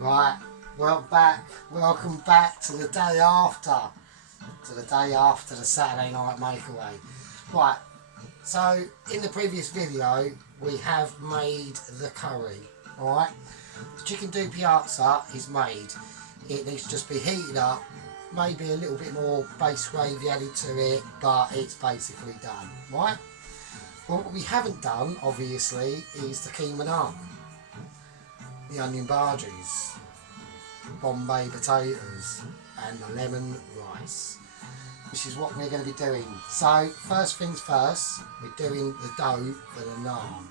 Right, welcome back to the day after. The Saturday night makeaway. Right, so in the previous video we have made the curry, alright? The chicken dopiaza is made. It needs to just be heated up, maybe a little bit more base gravy added to it, but it's basically done, right? Well, what we haven't done, obviously, is the keema naan, the onion bhajis, Bombay potatoes, and the lemon rice, which is what we're going to be doing. So, first things first, we're doing the dough for the naan.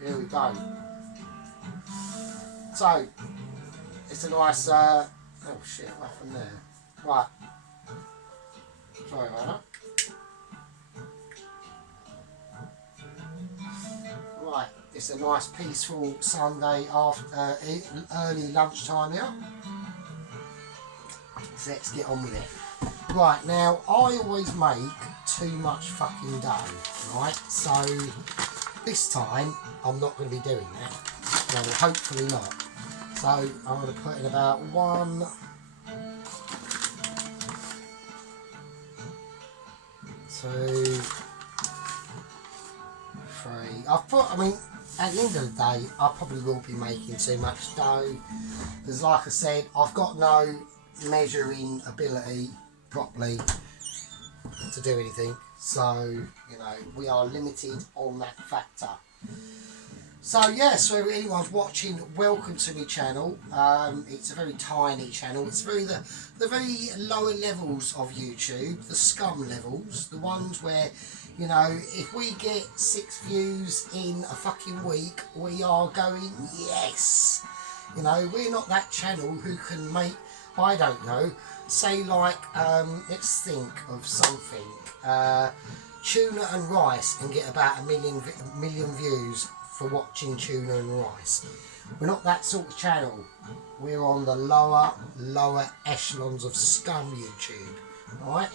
Here we go. So, it's a nice, oh shit, what happened there? Right. Sorry about that. Right, it's a nice peaceful Sunday after early lunchtime here. So let's get on with it. Right, now I always make too much fucking dough, right? So this time I'm not going to be doing that. Well, hopefully not. So I'm going to put in about 1, 2, 3. I mean, at the end of the day, I probably will be making too much dough. Because like I said, I've got no measuring ability properly to do anything. So, you know, we are limited on that factor. So yeah, so if anyone's watching, welcome to my channel. It's a very tiny channel. It's the very lower levels of YouTube, the scum levels, the ones where, you know, if we get 6 views in a fucking week, we are going, yes. You know, we're not that channel who can make, I don't know, say like, let's think of something. Tuna and rice and get about a million views for watching tuna and rice. We're not that sort of channel. We're on the lower echelons of scum YouTube, right?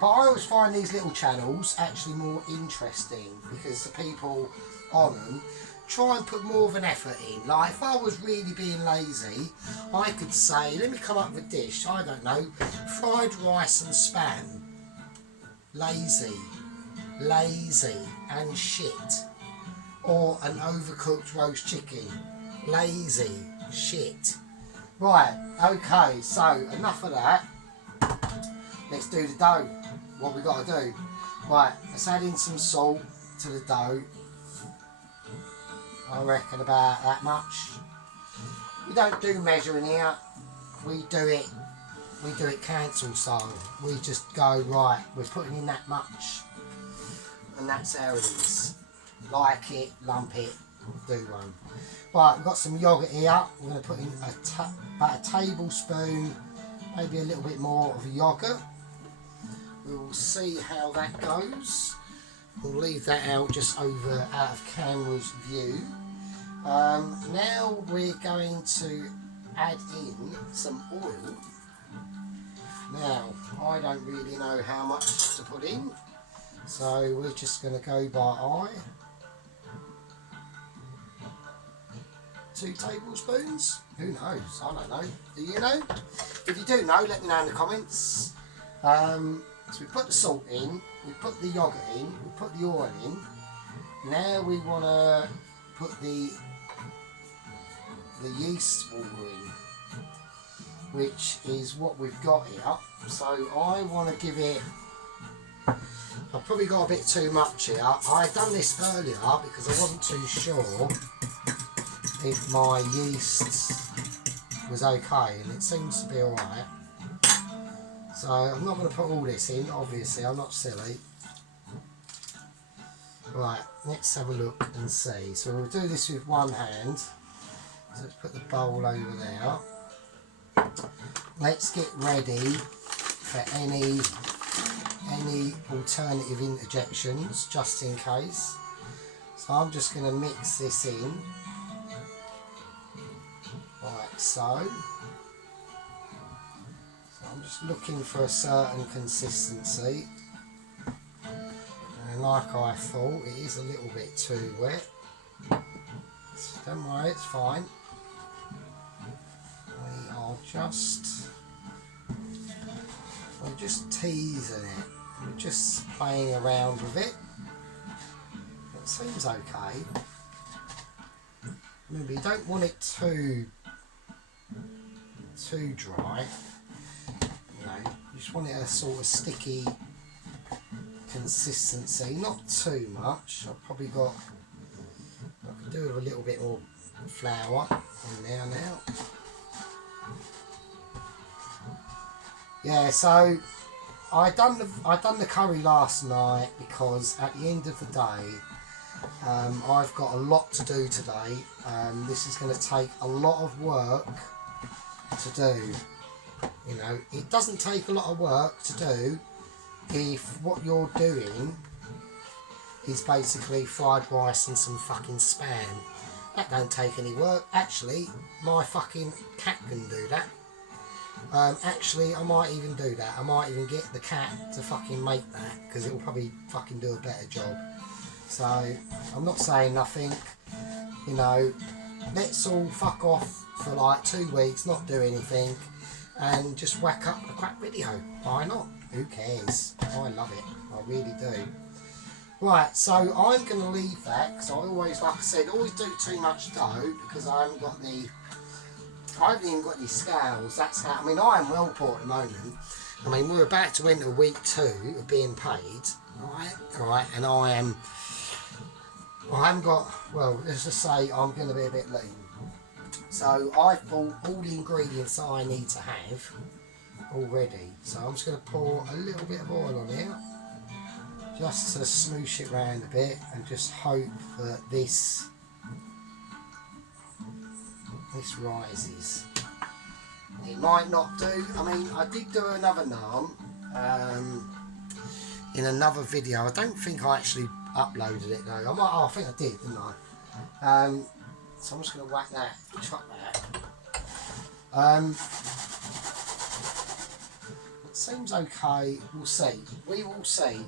But I always find these little channels actually more interesting because the people on them try and put more of an effort in. Like if I was really being lazy, I could say, let me come up with a dish, I don't know, fried rice and spam. Lazy and shit. Or an overcooked roast chicken. Lazy shit. Right, okay, so enough of that. Let's do the dough. What we got to do. Right, let's add in some salt to the dough. I reckon about that much. We don't do measuring here. We do it cancel style. We just go, right, we're putting in that much. And that's how it is. Like it, lump it, do one. Right, we've got some yoghurt here. We're going to put in about a tablespoon, maybe a little bit more of yoghurt. We'll see how that goes. We'll leave that out just out of camera's view. Now we're going to add in some oil. Now, I don't really know how much to put in, so we're just going to go by eye. 2 tablespoons? Who knows? I don't know. Do you know? If you do know, let me know in the comments. So we put the salt in, we put the yoghurt in, we put the oil in. Now we want to put the yeast water in, which is what we've got here. So I want to give it, I've probably got a bit too much here. I've done this earlier because I wasn't too sure if my yeast was okay, and it seems to be alright. So I'm not going to put all this in, obviously, I'm not silly. Right, let's have a look and see. So we'll do this with one hand. So let's put the bowl over there. Let's get ready for any alternative interjections, just in case. So I'm just going to mix this in. Like so. I'm just looking for a certain consistency, and like I thought, it is a little bit too wet. So don't worry, it's fine. we're just teasing it. We're just playing around with it. It seems okay. Remember, you don't want it too dry. You know, you just want it a sort of sticky consistency, not too much. I could do with a little bit more flour in there now. Yeah, so I done the curry last night because at the end of the day, I've got a lot to do today. This is going to take a lot of work to do. You know, it doesn't take a lot of work to do if what you're doing is basically fried rice and some fucking spam. That don't take any work. Actually, my fucking cat can do that. Actually, I might even do that. I might even get the cat to fucking make that, because it will probably fucking do a better job. So, I'm not saying nothing. You know, let's all fuck off for like 2 weeks, not do anything, and just whack up a crap video. Why not? Who cares? I love it. I really do. Right, so I'm going to leave that, because I always, like I said, always do too much dough, because I haven't even got any scales. That's how, I mean, I am well poor at the moment. I mean, we're about to enter week 2 of being paid, right, and I haven't got, well, let's just say I'm going to be a bit lean. So I've bought all the ingredients that I need to have already. So I'm just going to pour a little bit of oil on here, just to smoosh it around a bit, and just hope that this rises. It might not do. I mean, I did do another naan in another video. I don't think I actually uploaded it though. I think I did, didn't I? So I'm just going to whack that, chop that. It seems okay. We'll see. We will see.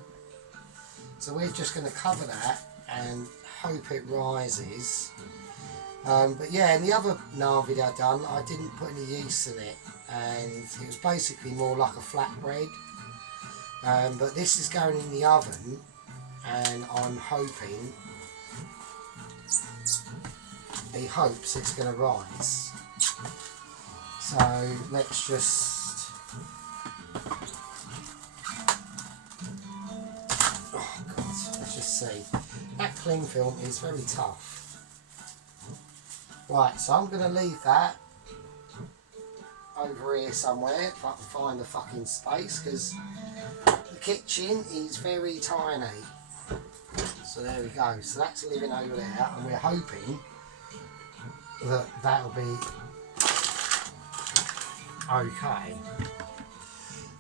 So we're just going to cover that and hope it rises. But yeah, in the other naan video I done, I didn't put any yeast in it, and it was basically more like a flatbread. But this is going in the oven, and I'm hoping, he hopes it's going to rise. So let's just, oh god, let's just see. That cling film is very tough. Right, so I'm going to leave that over here somewhere if I can find a fucking space, because the kitchen is very tiny. So there we go. So that's living over there, and we're hoping that that'll be okay.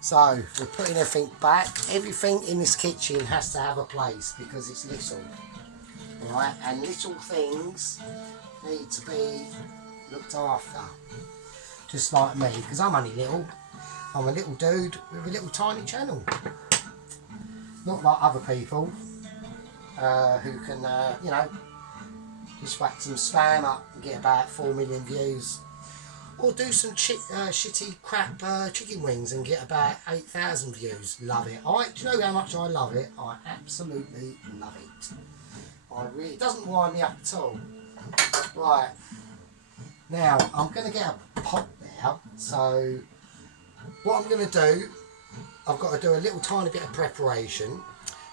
So we're putting everything back. Everything in this kitchen has to have a place because it's little. Right, and little things need to be looked after, just like me, because I'm only little. I'm a little dude with a little tiny channel, not like other people who can you know, just whack some spam up and get about 4 million views, or do some shitty crap chicken wings and get about 8,000 views. Love it. Do you know how much I love it? I absolutely love it. It doesn't wind me up at all. Right, now I'm going to get a pot now, so what I'm going to do, I've got to do a little tiny bit of preparation.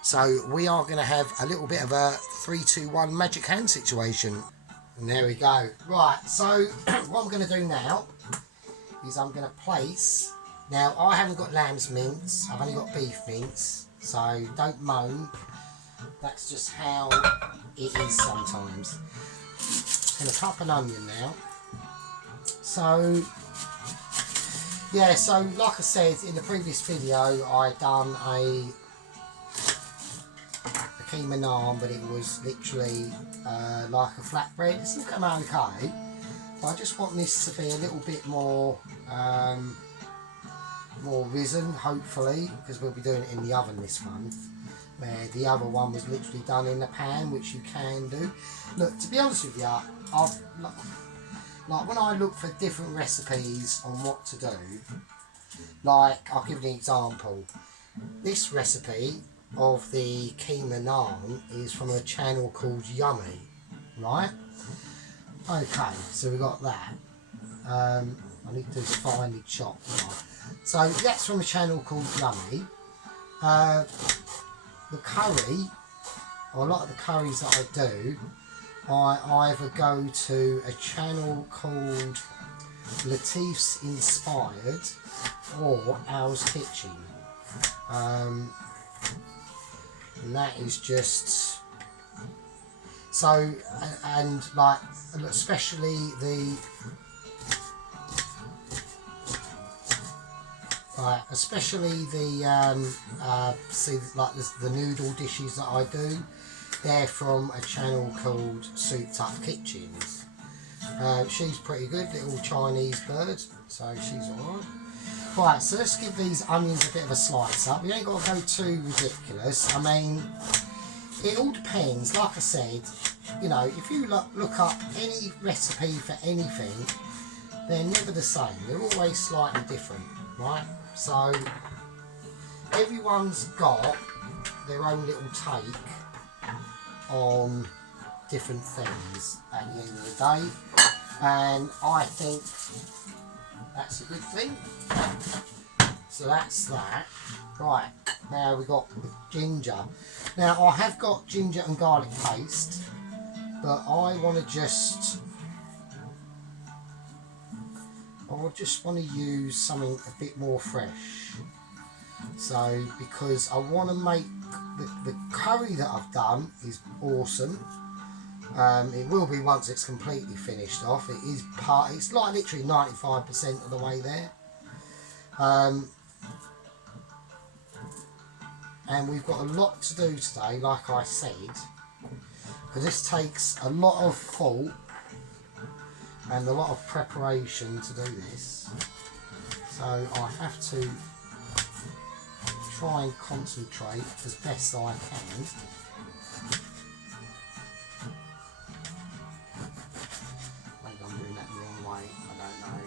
So we are going to have a little bit of a 3, 2, 1 magic hand situation. And there we go. Right, so what I'm going to do now is I'm going to place, now I haven't got lamb's mince, I've only got beef mince, so don't moan. That's just how it is sometimes. I'm going to chop an onion now. So, yeah, so like I said in the previous video, I done a keema naan, but it was literally like a flatbread. It's come out okay, but I just want this to be a little bit more more risen, hopefully, because we'll be doing it in the oven this one. Where the other one was literally done in the pan, which you can do. Look, to be honest with you, like when I look for different recipes on what to do, like I'll give you an example. This recipe of the keema naan is from a channel called Yummy, right? Okay, so we got that. I need to do this finely chopped. So that's from a channel called Yummy. The curry, or a lot of the curries that I do, I either go to a channel called Latif's Inspired or Al's Kitchen. And that is just so, and like especially the see, like the noodle dishes that I do, they're from a channel called Souped Up Kitchens. She's pretty good, little Chinese bird, so she's alright. Right, so let's give these onions a bit of a slice up. We ain't got to go too ridiculous. I mean, it all depends. Like I said, you know, if you look up any recipe for anything, they're never the same. They're always slightly different, right? So everyone's got their own little take on different things at the end of the day, and I think that's a good thing. So that's that. Right, now we've got the ginger. Now I have got ginger and garlic paste, but I just want to use something a bit more fresh. So because I want to make the curry that I've done is awesome. It will be once it's completely finished off. It is it's like literally 95% of the way there. And we've got a lot to do today, like I said, because this takes a lot of thought and a lot of preparation to do this. So I have to try and concentrate as best I can. Maybe I'm doing that the wrong way, I don't know.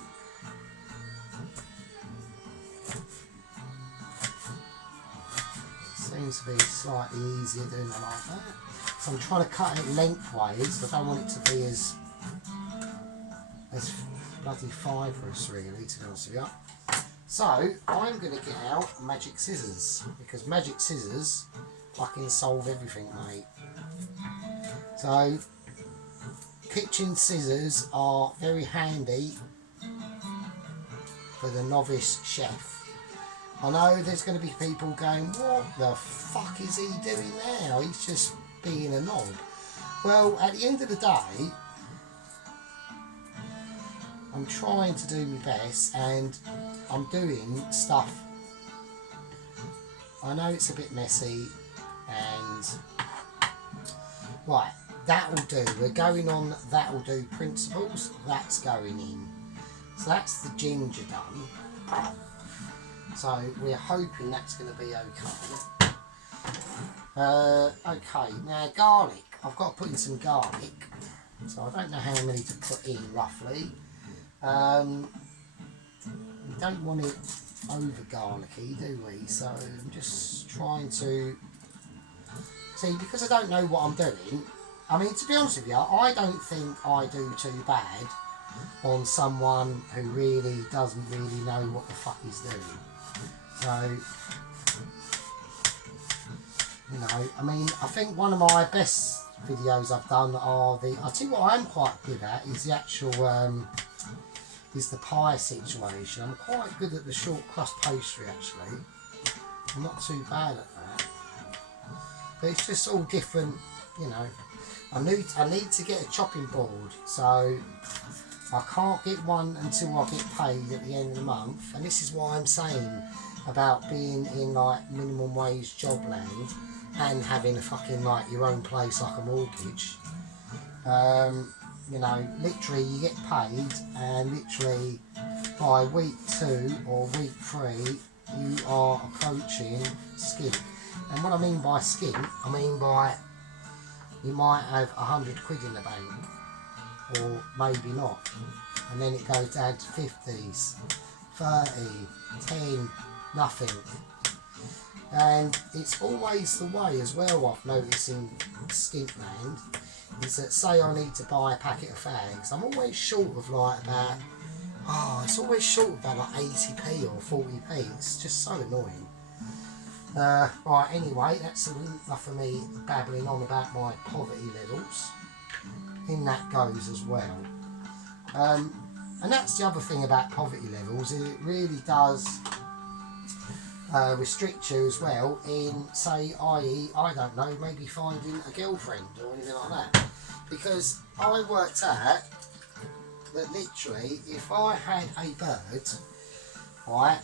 Seems to be slightly easier doing it like that. So I'm trying to cut it lengthways. I don't want it to be as bloody fibrous, really, to be honest with you. So I'm going to get out magic scissors, because magic scissors fucking solve everything, mate. So kitchen scissors are very handy for the novice chef. I know there's going to be people going, what the fuck is he doing now? He's just being a knob. Well, at the end of the day, I'm trying to do my best, and I'm doing stuff. I know it's a bit messy, and right, that'll do. We're going on that'll do principles. That's going in. So that's the ginger done. So we're hoping that's going to be okay. Okay, now garlic. I've got to put in some garlic. So I don't know how many to put in roughly. We don't want it over garlicky, do we? So I'm just trying to see, because I don't know what I'm doing. I mean, to be honest with you, I don't think I do too bad on someone who really doesn't really know what the fuck he's doing. So, you know, I mean, I think one of my best videos I've done are I tell you what I'm quite good at is the actual is the pie situation. I'm quite good at the short crust pastry, actually. I'm not too bad at that. But it's just all different, you know. I need to get a chopping board, so I can't get one until I get paid at the end of the month. And this is why I'm saying about being in like minimum wage job land and having a fucking like your own place like a mortgage. You know, literally you get paid, and literally by week 2 or week 3 you are approaching skint. And what I mean by skint, I mean by you might have 100 quid in the bank, or maybe not. and then it goes down to 50s, 30, 10, nothing. And it's always the way as well, I've noticed in Skintland, is that say I need to buy a packet of fags, I'm always short of like about, it's always short of about like 80p or 40p. It's just so annoying. Right, anyway, that's enough of me babbling on about my poverty levels. In that goes as well. And that's the other thing about poverty levels, it really does restrict you as well in, say, i.e., I don't know, maybe finding a girlfriend or anything like that. Because I worked out that literally, if I had a bird, right,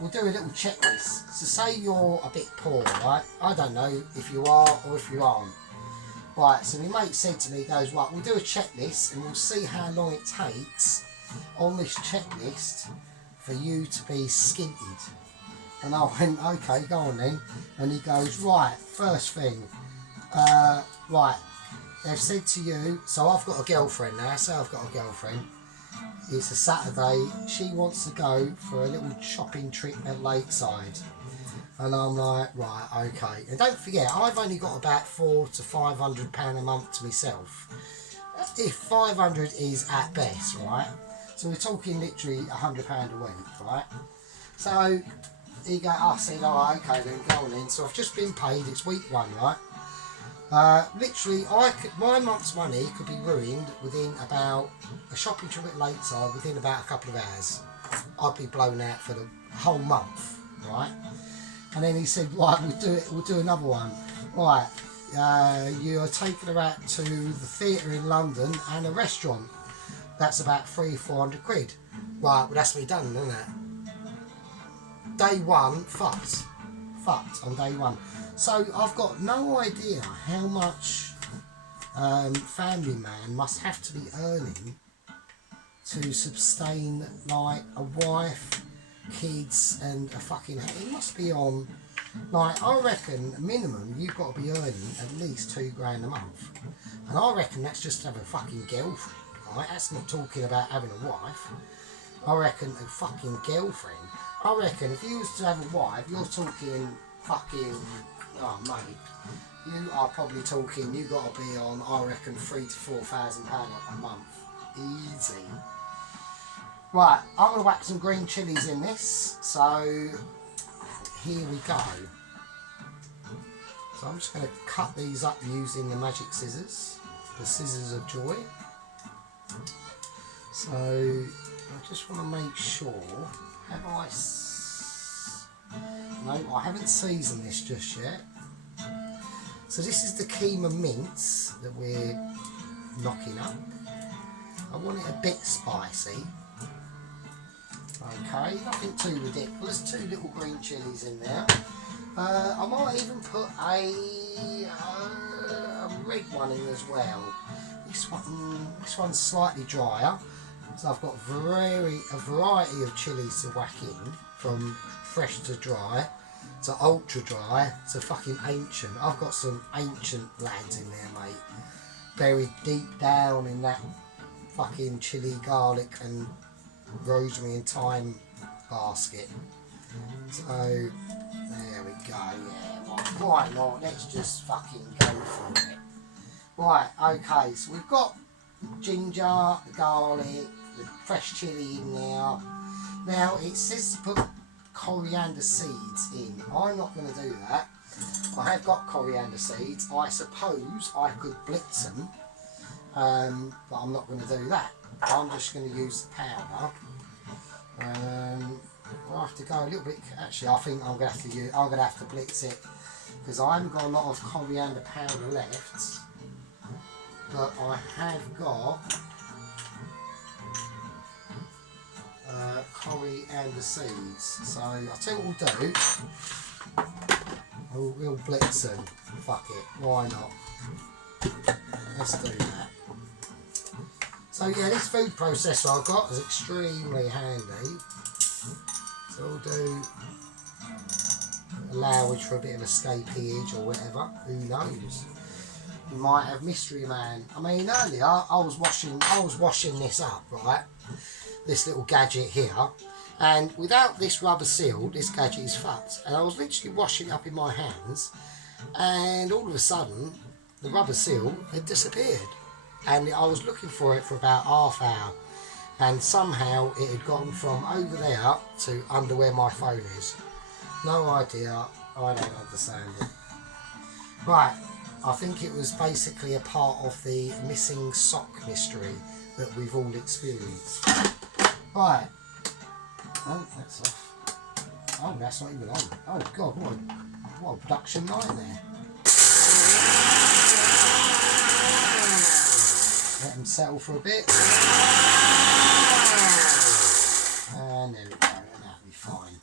we'll do a little checklist. So say you're a bit poor, right? I don't know if you are or if you aren't. Right, so my mate said to me, he goes, right, we'll do a checklist and we'll see how long it takes on this checklist for you to be skinted. And I went, okay, go on then. And he goes, right, first thing, right, they've said to you, so I've got a girlfriend now, so I've got a girlfriend. It's a Saturday, she wants to go for a little shopping trip at Lakeside. And I'm like, right, okay. And don't forget, I've only got about £400 to £500 a month to myself. If 500 is at best, right? So we're talking literally £100 a week, right? So I said, oh, okay then, go on then. So I've just been paid, it's week 1, right? Literally, my month's money could be ruined within about a shopping trip at Lakeside within about a couple of hours. I'd be blown out for the whole month, right? And then he said, right, we'll do another one. Right, you're taking her out to the theatre in London and a restaurant. That's about £300-400. Right, well that's me done, isn't it? Day 1, fucked on day 1. So I've got no idea how much family man must have to be earning to sustain like a wife, kids and a fucking, it must be on, like, I reckon minimum you've got to be earning at least £2 a month, and I reckon that's just to have a fucking girlfriend, right? That's not talking about having a wife. I reckon a fucking girlfriend, I reckon if you was to have a wife, you're talking fucking, oh mate, you are probably talking, you got to be on, I reckon £3,000 to £4,000 a month, easy. Right, I'm going to whack some green chillies in this, so here we go. So I'm just going to cut these up using the magic scissors, the scissors of joy. So I just want to make sure, no, I haven't seasoned this just yet. So this is the keema mince that we're knocking up. I want it a bit spicy. Okay, nothing too ridiculous. 2 little green chillies in there. I might even put a red one in as well. This one's slightly drier. So I've got a variety of chilies to whack in, from fresh to dry, to ultra dry, to fucking ancient. I've got some ancient lads in there, mate. Buried deep down in that fucking chilli, garlic and rosemary and thyme basket. So there we go, yeah, why not, let's just fucking go for it. Right, okay, so we've got ginger, the garlic, the fresh chilli in there. Now it says to put coriander seeds in. I'm not going to do that. I have got coriander seeds. I suppose I could blitz them, but I'm not going to do that. I'm just going to use the powder. I'll have to go a little bit. Actually, I think I'm going to have to blitz it, because I haven't got a lot of coriander powder left. But I have got coriander seeds. So I'll tell you what we'll do. We'll blitz them. Fuck it. Why not? Let's do that. So yeah, this food processor I've got is extremely handy. So we'll do allowage for a bit of escapeage or whatever, who knows. you might have Mystery Man. I mean, earlier I was washing this up, right? This little gadget here, and without this rubber seal, this gadget is fucked. And I was literally washing it up in my hands, and all of a sudden, the rubber seal had disappeared. And I was looking for it for about half hour, and somehow it had gone from over there to under where my phone is. No idea. I don't understand it. Right, I think it was basically a part of the missing sock mystery that we've all experienced. Right. Oh, that's off. Oh, that's not even on. Oh God, what a production nightmare. Let them settle for a bit. And there we go, and that'll be fine.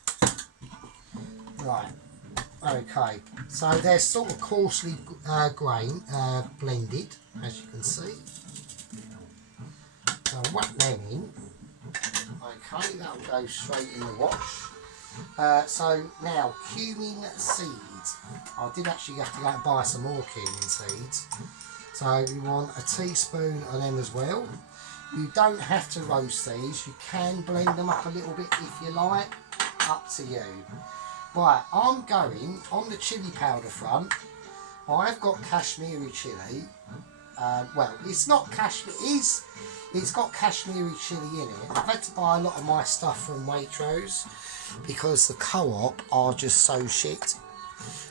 Right, okay, so they're sort of coarsely blended, as you can see. So I'll whack them in. Okay, that'll go straight in the wash. So now, cumin seeds. I did actually have to go and buy some more cumin seeds. So you want a teaspoon of them as well. You don't have to roast these. You can blend them up a little bit if you like. Up to you. Right, I'm going on the chilli powder front. I've got Kashmiri chilli. Well, it's not Kashmir. It's got Kashmiri chilli in it. I've had to buy a lot of my stuff from Waitrose because the co-op are just so shit.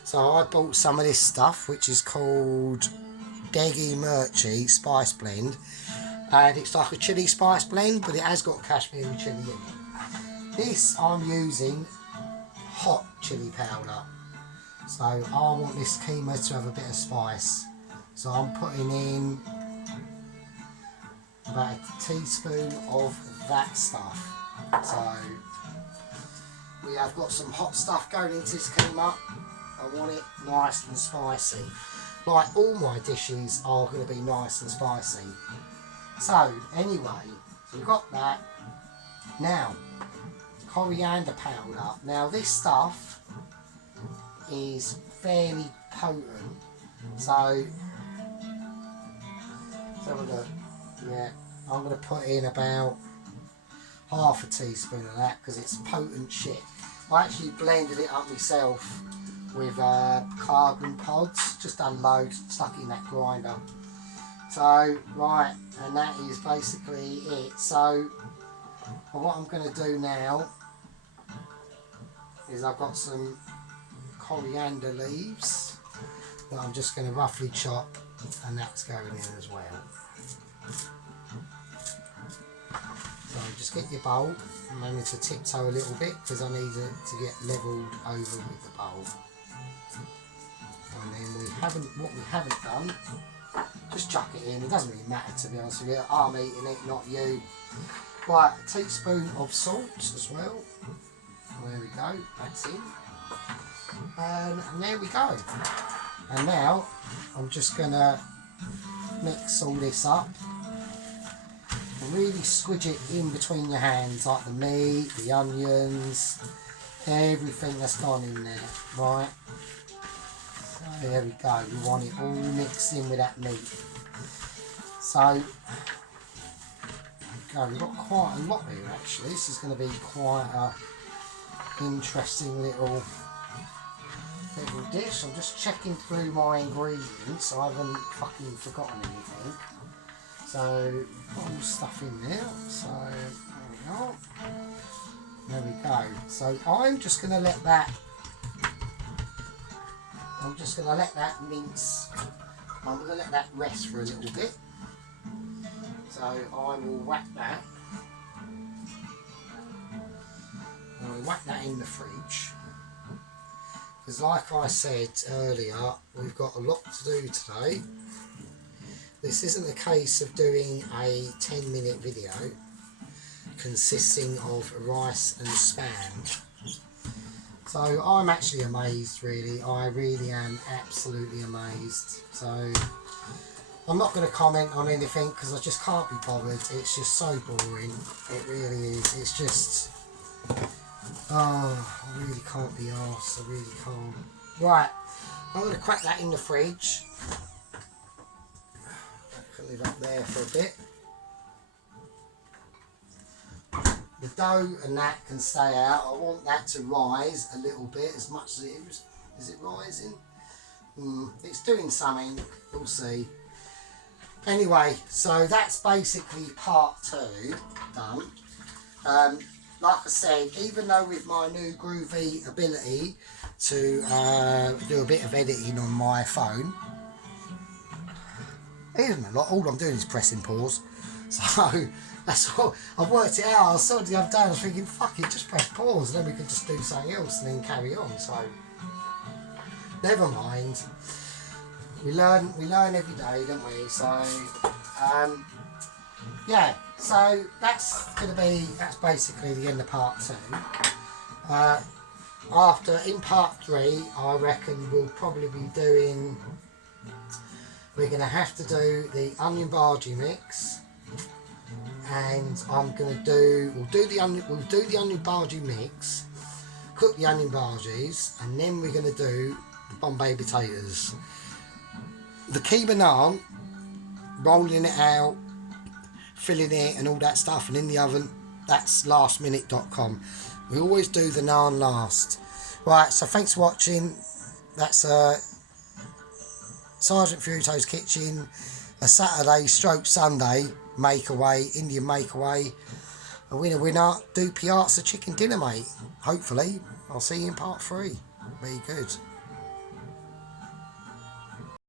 So I bought some of this stuff, which is called Degi Mirchi Spice Blend, and it's like a chilli spice blend, but it has got Kashmiri chilli in it. This I'm using hot chilli powder, so I want this keema to have a bit of spice. So I'm putting in about a teaspoon of that stuff. So we have got some hot stuff going into this keema. I want it nice and spicy. Like all my dishes are going to be nice and spicy. So anyway, so we've got that. Now, coriander powder. Now this stuff is fairly potent. So, let's have a look. Yeah, I'm going to put in about half a teaspoon of that because it's potent shit. I actually blended it up myself with cardamom pods, just unload, stuck in that grinder. So, right, and that is basically it. So, what I'm going to do now is I've got some coriander leaves that I'm just going to roughly chop, and that's going in as well. So just get your bowl, and I need to tiptoe a little bit because I need it to get levelled over with the bowl. And then what we haven't done, just chuck it in. It doesn't really matter, to be honest with you. I'm eating it, not you. Right, a teaspoon of salt as well. There we go, that's in. And there we go. And now I'm just going to mix all this up. And really squidge it in between your hands, like the meat, the onions, everything that's gone in there, right? So there we go, we want it all mixed in with that meat. So, okay, we've got quite a lot here actually. This is going to be quite a interesting little dish. I'm just checking through my ingredients so I haven't fucking forgotten anything. So, put all the stuff in there. So, there we are. There we go. So, I'm just going to let that mince. I'm going to let that rest for a little bit. So, I will whack that. I'll whack that in the fridge. Because like I said earlier, we've got a lot to do today. This isn't a case of doing a 10-minute video consisting of rice and spam. So I'm actually amazed, really. I really am absolutely amazed. So I'm not going to comment on anything because I just can't be bothered. It's just so boring. It really is. It's just... oh, I really can't be arsed. I really can't. Right, I'm going to crack that in the fridge. live up there for a bit. The dough and that can stay out. I want that to rise a little bit as much as it is. Is it rising? It's doing something. We'll see. Anyway, so that's basically part 2 done. Like I said, even though with my new groovy ability to do a bit of editing on my phone, it isn't a lot. All I'm doing is pressing pause. So that's what I've worked it out. I saw it the other day. I was thinking, fuck it, just press pause, and then we could just do something else and then carry on. So never mind. We learn every day, don't we? So yeah. So that's basically the end of part 2. In part 3, I reckon we'll probably be doing. We're going to have to do the onion bhaji mix, and we'll do the onion bhaji mix, cook the onion bhajis, and then we're going to do the Bombay potatoes. The keema naan, rolling it out, filling it and all that stuff, and in the oven, that's lastminute.com. We always do the naan last. Right, so thanks for watching. That's Sergeant Furito's Kitchen, a Saturday stroke Sunday makeaway, Indian makeaway. A winner, dopiaza chicken dinner, mate. Hopefully, I'll see you in part 3. Very good.